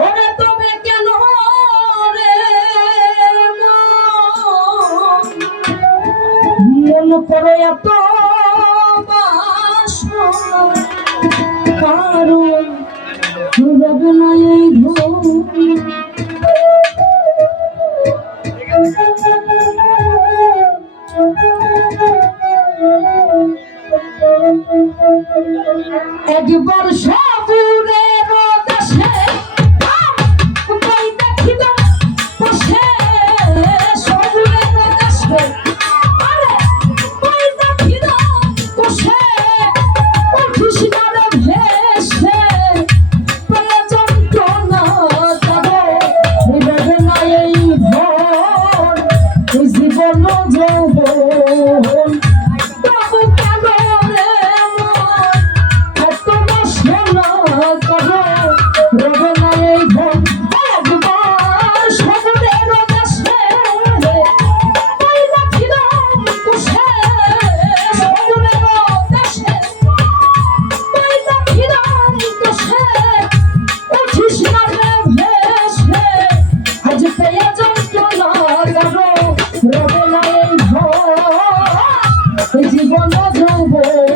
ওরে তবে কেন রে মন করে এত বাসনা কারণ রবে না এই একবার সাপুরের দেশে দেখিব বসে সাপুরের দেশে আরে দেখিব বসে উঠিস না রে ভেসে যন্ত্রণা যাব রবে না এই ভোর জীবন যৌবন জীবন যৌবন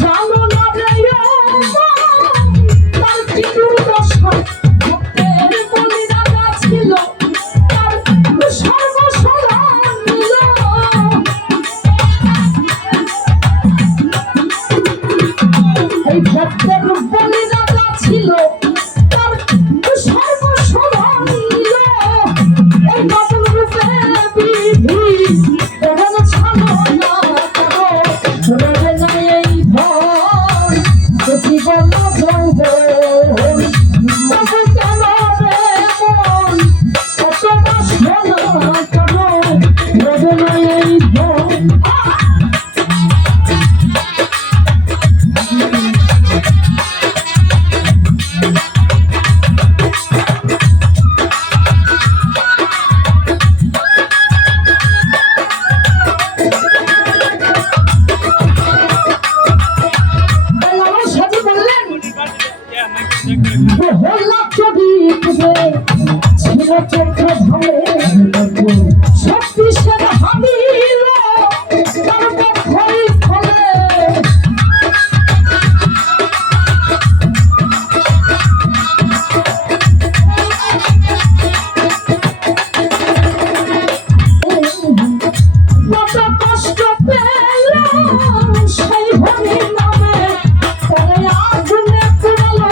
জানো না রে তার কি দুর্দশা ভক্তের বলি রাজা ছিল তার সর্বসরণ নিল এই ভক্তের বলি রাজা ছিল তার সর্বসরণ নিল এই নতুন রূপে বিধি ছাড়ো না জীবন যৌবন তবে কেন রে মন কত বাসনা কেন রবে না এই ভোর ছিল চক্র ধরে শক্তিশাল হাবিল ফলে কত কষ্ট পেল সেই হরি নামে তারে আগুনে পুরালো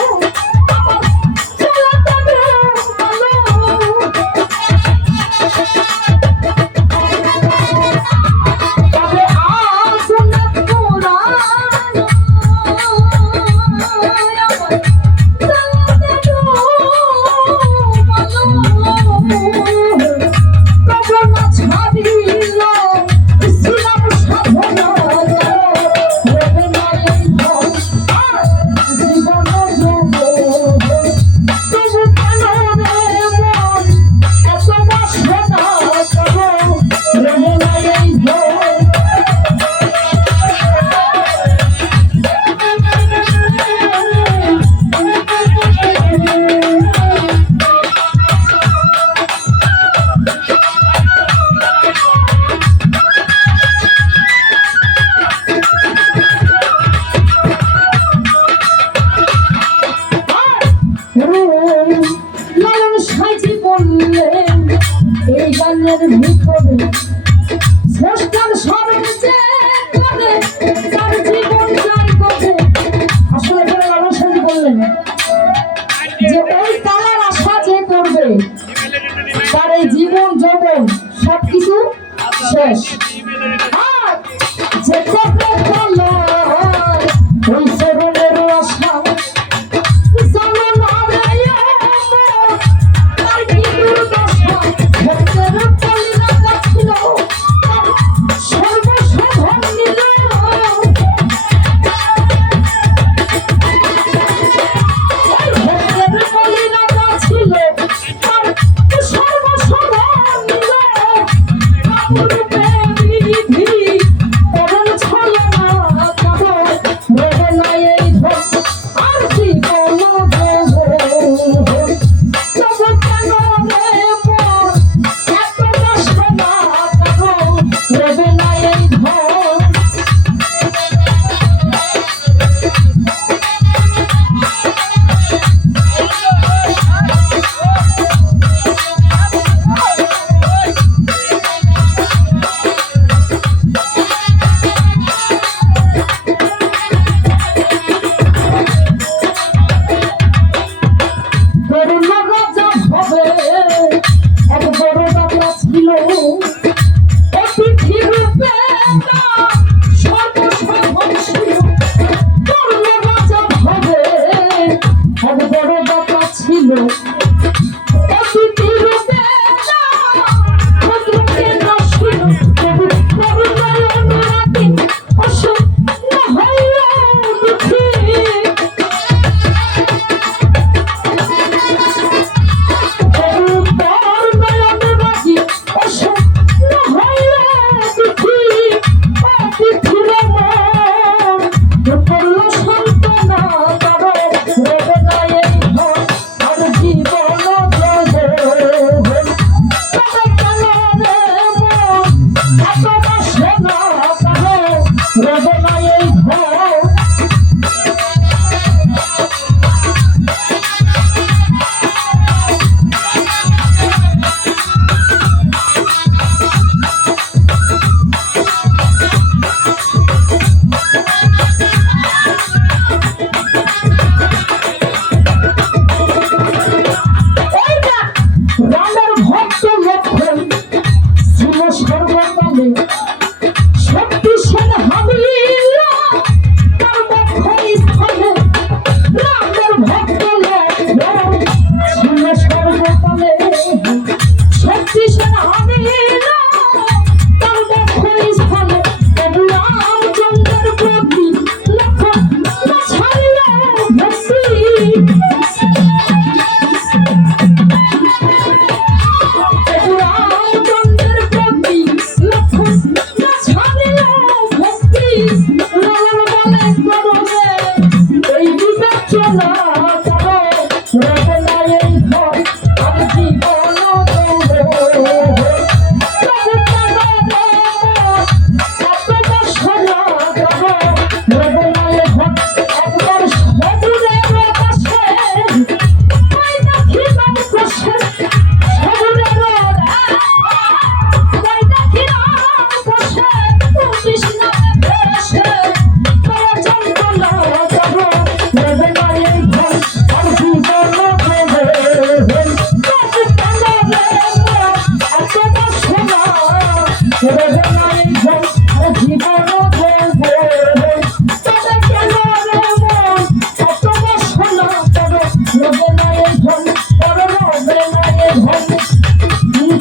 বললেন এই গানের ভিতরে স্রষ্টার স্মরণ যে করে তার জীবন যায় করে। আসলে এখানে লালসাজি বললেন যে ওই তালার আশা যে করবে তার এই জীবন যৌবন সবকিছু শেষ। আর যে করবে তালার ওই চরণের আশা চলন হারাইয়া তার কি দুর্দশা। ভক্তের কলিরা যাচ্ছিল সর্বসাধন নিল। ভক্তের কলিরা যাচ্ছিল তার সর্বসাধন নিল। কাপুরূপে বিধি পবন ছলনা কাবর বেদনায় এই ধর আর জীবন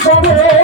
Come